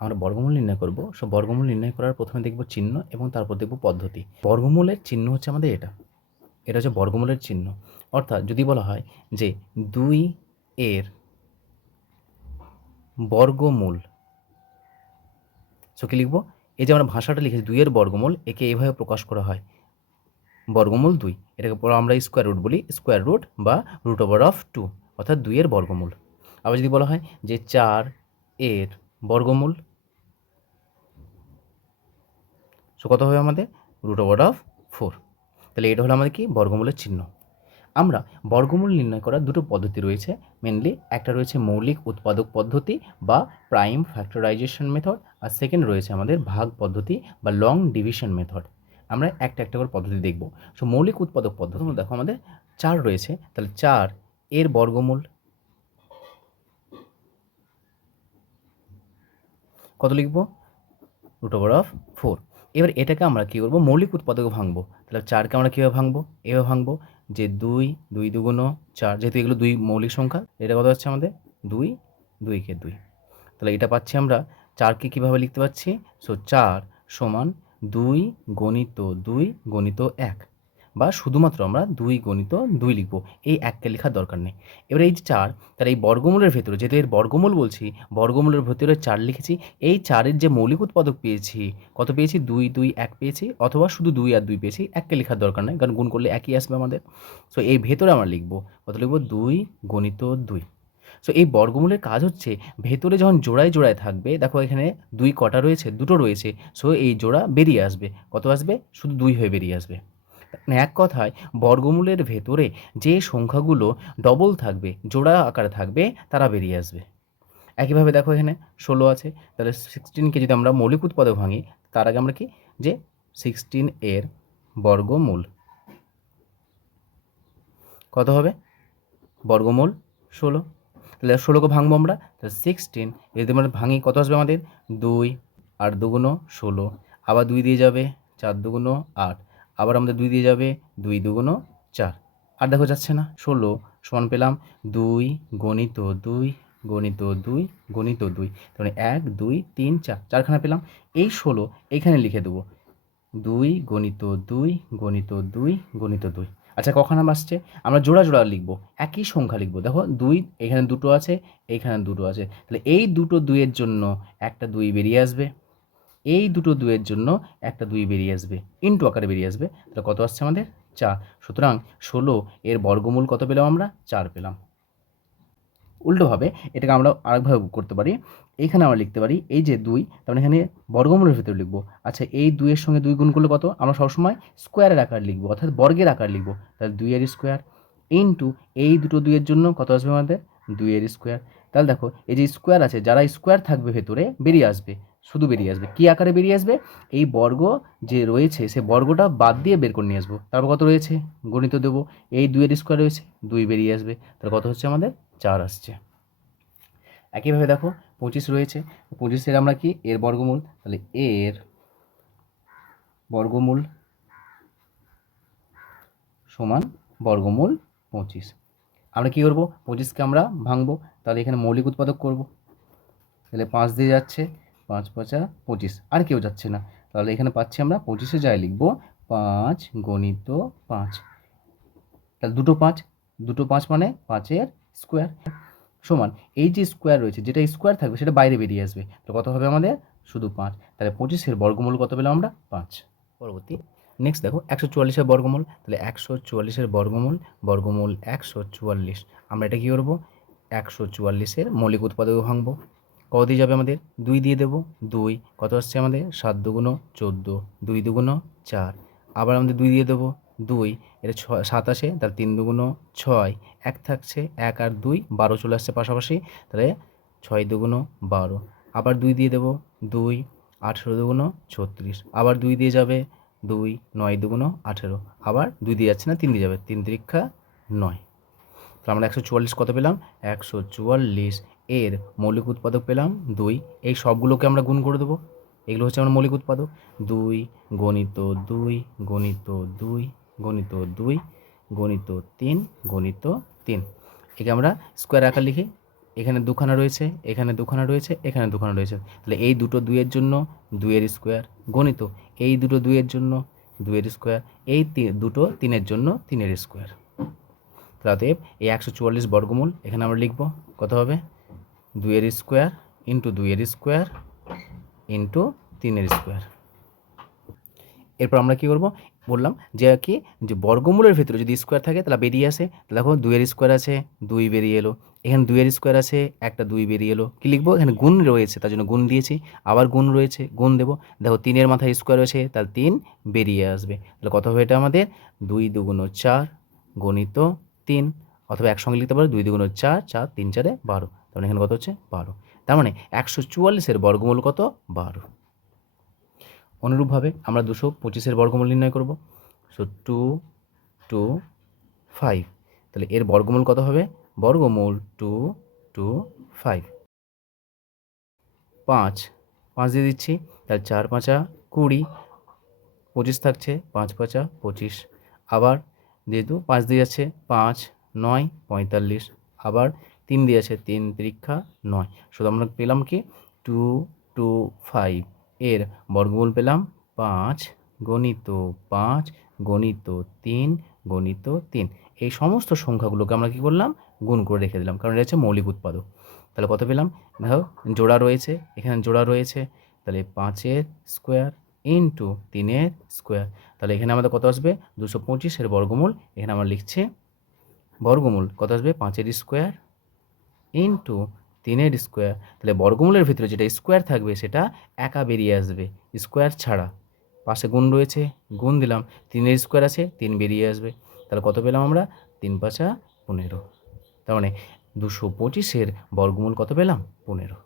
আমরা বর্গমূল নির্ণয় করব। সো বর্গমূল নির্ণয় করার প্রথমে দেখব চিহ্ন এবং তারপর দেখব পদ্ধতি। বর্গমূলের চিহ্ন হচ্ছে আমাদের এটা। এটা হচ্ছে বর্গমূলের চিহ্ন। অর্থাৎ যদি বলা হয় যে দুই এর বর্গমূল, সো কি লিখব? এই যে আমরা ভাষাটা লিখেছি দুইয়ের বর্গমূল, একে এভাবে প্রকাশ করা হয়। বর্গমূল দুই, এটাকে পরে আমরা স্কোয়ার রুট বলি স্কোয়ার রুট বা রুট ওভার অফ টু অর্থাৎ দুইয়ের বর্গমূল। আবার যদি বলা হয় যে চার এর বর্গমূল। সো কত হবে আমাদের? রুট ওভার অফ ফোর তাহলে এটা হলো আমাদের কি? বর্গমূলের চিহ্ন। আমরা বর্গমূল নির্ণয় করার দুটো পদ্ধতি রয়েছে। মেনলি একটা রয়েছে মৌলিক উৎপাদক পদ্ধতি বা প্রাইম ফ্যাক্টরাইজেশন মেথড আর সেকেন্ড রয়েছে আমাদের ভাগ পদ্ধতি বা লং ডিভিশন মেথড আমরা একটা একটা করে পদ্ধতি দেখব। সো মৌলিক উৎপাদক পদ্ধতি। দেখো আমাদের চার রয়েছে। তাহলে চার এর বর্গমূল কত লিখব? রুট ওভার অফ ফোর এবার এটাকে আমরা কী করব? মৌলিক উৎপাদকে ভাঙবো। তাহলে চারকে আমরা কীভাবে ভাঙবো? এভাবে ভাঙবো যে দুই দুই দুগুণ চার, যেহেতু এগুলো দুই মৌলিক সংখ্যা, এটা কত হচ্ছে আমাদের? দুই, দুইকে দুই। তাহলে এটা পাচ্ছি আমরা, চারকে কীভাবে লিখতে পাচ্ছি? সো চার সমান দুই গণিত দুই গণিত এক। বা শুধুমাত্র আমরা দুই গণিত, দুই লিখব। এই এককে লেখার দরকার নেই। এবার এই যে চার তার এই বর্গমূলের ভেতরে, যেহেতু এর বর্গমূল বলছি, বর্গমূলের ভেতরে চার লিখেছি, এই চারের যে মৌলিক উৎপাদক পেয়েছি, কত পেয়েছি? দুই দুই, এক পেয়েছি, অথবা শুধু দুই আর দুই পেয়েছি এককে লেখার দরকার নেই, কারণ গুণ করলে একই আসবে আমাদের। সো এই ভেতরে আমরা লিখব, কত লিখব? দুই গণিত দুই। সো এই বর্গমূলের কাজ হচ্ছে, ভেতরে যখন জোড়ায় জোড়ায় থাকবে, দেখো এখানে দুই কটা রয়েছে, দুটো রয়েছে সো এই জোড়া বেরিয়ে আসবে। কত আসবে? শুধু দুই হয়ে বেরিয়ে আসবে। এক কথায় বর্গমূলের ভেতরে যে সংখ্যাগুলো ডবল থাকবে, জোড়া আকারে থাকবে, তারা বেরিয়ে আসবে। একইভাবে দেখো এখানে ষোলো আছে, তাহলে সিক্সটিনকে যদি আমরা মৌলিক উৎপাদক ভাঙি, তার আগে আমরা কি? যে সিক্সটিন এর বর্গমূল। কত হবে? বর্গমূল ষোলো। তাহলে ষোলোকে ভাঙবো আমরা, তাহলে সিক্সটিন যদি আমরা ভাঙি, কত আসবে আমাদের? দুই, আর দুগুণ ষোলো। আবার দুই দিয়ে যাবে, চার দুগুণ আট। আবার আমাদের দুই দিয়ে যাবে দুই দুগুণ চার। আর দেখো যাচ্ছে না, ষোলো সমান পেলাম দুই গণিত দুই গণিত দুই গণিত দুই। তাহলে এক, দুই, তিন, চার, চারখানা পেলাম। এই ষোলো এইখানে লিখে দেবো। দুই, গণিত দুই গণিত দুই গণিত দুই। আচ্ছা কখন আসছে? আমরা জোড়া জোড়া লিখব, একই সংখ্যা লিখব। দেখো, দুই, এখানে দুটো আছে এইখানে দুটো আছে। তাহলে এই দুটো দুইয়ের জন্য একটা দুই বেরিয়ে আসবে। এই দুটো দুইয়ের জন্য একটা দুই বেরিয়ে আসবে ইন্টু আকারে বেরিয়ে আসবে। তাহলে কত আসছে আমাদের? চার। সুতরাং ষোলো এর বর্গমূল কত পেলাম আমরা? চার পেলাম। উল্টোভাবে এটাকে আমরা আরেকভাবে করতে পারি। এইখানে আমরা লিখতে পারি এই যে দুই তাহলে এখানে বর্গমূলের ভিতরে লিখব। আচ্ছা এই দুইয়ের সঙ্গে দুই গুণ করলে কত? আমরা সবসময় স্কোয়ারের আকার লিখব, অর্থাৎ বর্গের আকার লিখব। তাহলে দুইয়ের স্কোয়ার ইন্টু এই দুটো দুইয়ের জন্য কত আসবে আমাদের? দুইয়ের স্কোয়ার তাহলে দেখো, এই যে স্কোয়ার আছে, যারা স্কোয়ার থাকবে ভেতরে বেরিয়ে আসবে শুধু বেরিয়ে আসবে। কী আকারে বেরিয়ে আসবে? এই বর্গ যে রয়েছে, সে বর্গটা বাদ দিয়ে বের করে নিয়ে আসব। তারপর কত রয়েছে? গণিত দেবো। এই দুইয়ের স্কোয়ার রয়েছে, দুই বেরিয়ে আসবে। তাহলে কত হচ্ছে আমাদের? চার আসছে। একইভাবে দেখো, পঁচিশ রয়েছে। পঁচিশের আমরা কি? এর বর্গমূল। তাহলে এর বর্গমূল সমান বর্গমূল পঁচিশ। আমরা কী করব? পঁচিশকে আমরা ভাঙবো। তাহলে এখানে মৌলিক উৎপাদক করব। তাহলে পাঁচ দিয়ে যাচ্ছে। পাঁচ পাঁচা পঁচিশ। আর কেউ যাচ্ছে না। তাহলে এখানে পাচ্ছি আমরা পঁচিশে যাই লিখব পাঁচ গণিত পাঁচ। তাহলে দুটো পাঁচ দুটো পাঁচ মানে পাঁচের স্কোয়ার। সমান, এই যে স্কোয়ার রয়েছে, যেটা স্কোয়ার থাকবে, সেটা বাইরে বেরিয়ে আসবে। তো কত হবে আমাদের? শুধু পাঁচ। তাহলে পঁচিশের বর্গমূল কত পেলাম আমরা? পাঁচ। পরবর্তী নেক্সট দেখো, একশো চুয়াল্লিশের বর্গমূল। তাহলে একশো চুয়াল্লিশের বর্গমূল বর্গমূল একশো চুয়াল্লিশ। আমরা এটা কী করব? একশো চুয়াল্লিশের মৌলিক উৎপাদক ভাঙবো। কত দিয়ে যাবে আমাদের? দুই দিয়ে দেবো, দুই। কত আসছে আমাদের? সাত দুগুণ চোদ্দ। দুই দুগুণ চার। আবার আমাদের দুই দিয়ে দেবো, দুই। এটা ছয় সাত আসে তার তিন দুগুণ ছয়। এক থাকছে এক আর দুই, বারো চলে আসছে পাশাপাশি, তাহলে ছয় দুগুণ বারো। আবার দুই দিয়ে দেবো, দুই, আঠেরো দুগুণ ছত্রিশ। আবার দুই দিয়ে যাবে, দুই, নয় দুগুণ আঠেরো। আবার দুই দিয়ে যাচ্ছে না, তিন দিয়ে যাবে, তিন তিরিক্ষা নয়। তো আমরা একশো চুয়াল্লিশ কত পেলাম? একশো চুয়াল্লিশ। এর মৌলিক উৎপাদক পেলাম দুই। এই সবগুলোকে আমরা গুণ করে দেবো। এগুলো হচ্ছে আমার মৌলিক উৎপাদক। দুই গণিত দুই গণিত দুই গণিত দুই, গণিত তিন গণিত তিন। একে আমরা স্কোয়ার আকার লিখি। এখানে দুখানা রয়েছে, এখানে দুখানা রয়েছে, এখানে দুখানা রয়েছে। তাহলে এই দুটো দুইয়ের জন্য দুইয়ের স্কোয়ার গণিত। এই দুটো দুইয়ের জন্য দুইয়ের স্কোয়ার এই দুটো তিনের জন্য তিনের স্কোয়ার তাহলে এই একশো চুয়াল্লিশ বর্গমূল এখানে আমরা লিখব। কত হবে? দুইয়ের স্কোয়ার ইন্টু দুইয়ের স্কোয়ার ইন্টু তিনের স্কোয়ার। এরপর আমরা কী করব? বললাম যে কি? যে বর্গমূলের ভিতরে যদি স্কোয়ার থাকে তাহলে বেরিয়ে আসে। দেখো দুইয়ের স্কোয়ার আছে, দুই বেরিয়ে এলো। এখানে দুইয়ের স্কোয়ার আছে, একটা দুই বেরিয়ে এলো। কী লিখব? এখানে গুণ রয়েছে, তার জন্য গুণ দিয়েছি। আবার গুণ রয়েছে, গুণ দেবো। দেখো তিনের মাথায় স্কোয়ার রয়েছে, তাহলে তিন বেরিয়ে আসবে। তাহলে কত হবে এটা আমাদের? দুই দুগুণ চার গণিত তিন। অথবা একসঙ্গে লিখতে পারো, দুই দুগুণ চার চার, তিন, চারে বারো। তাহলে এখানে কত হচ্ছে? বারো। তার মানে একশো চুয়াল্লিশের বর্গমূল কত? বারো। অনুরূপভাবে আমরা দুশো পঁচিশের বর্গমূল নির্ণয় করব। সো টু টু ফাইভ তাহলে এর বর্গমূল কত হবে? বর্গমূল টু টু ফাইভ পাঁচ। পাঁচ দিয়ে দিচ্ছি। তাহলে চার পাঁচা কুড়ি। পঁচিশ থাকছে। পাঁচ পাঁচা পঁচিশ। আবার যেহেতু পাঁচ দিয়ে যাচ্ছে, পাঁচ, নয়, পঁয়তাল্লিশ। আবার তিন দিয়ে আছে তিন ত্রিক্ষা নয়। শুধু আমরা পেলাম কি? টু টু ফাইভ এর বর্গমূল পেলাম পাঁচ, গণিত পাঁচ, গণিত তিন গণিত তিন। এই সমস্ত সংখ্যাগুলোকে আমরা কী করলাম? গুণ করে রেখে দিলাম, কারণ হচ্ছে মৌলিক উৎপাদক। তাহলে কত পেলাম? দেখো, জোড়া রয়েছে, এখানে জোড়া রয়েছে। তাহলে পাঁচের স্কোয়ার ইন্টু তিনের স্কোয়ার তাহলে এখানে আমাদের কত আসবে? দুশো পঁচিশের বর্গমূল। এখানে আমরা লিখছে বর্গমূল। কত আসবে? পাঁচের স্কোয়ার ইন্টু তিনের স্কোয়ার তাহলে বর্গমূলের ভিতরে যেটা স্কোয়ার থাকবে সেটা একা বেরিয়ে আসবে স্কোয়ার ছাড়া। পাশে গুণ রয়েছে, গুণ দিলাম, তিনের স্কোয়ার আছে, তিন বেরিয়ে আসবে। তাহলে কত পেলাম আমরা? তিন পাঁচা পনেরো। তার মানে দুশো পঁচিশের বর্গমূল কত পেলাম? পনেরো।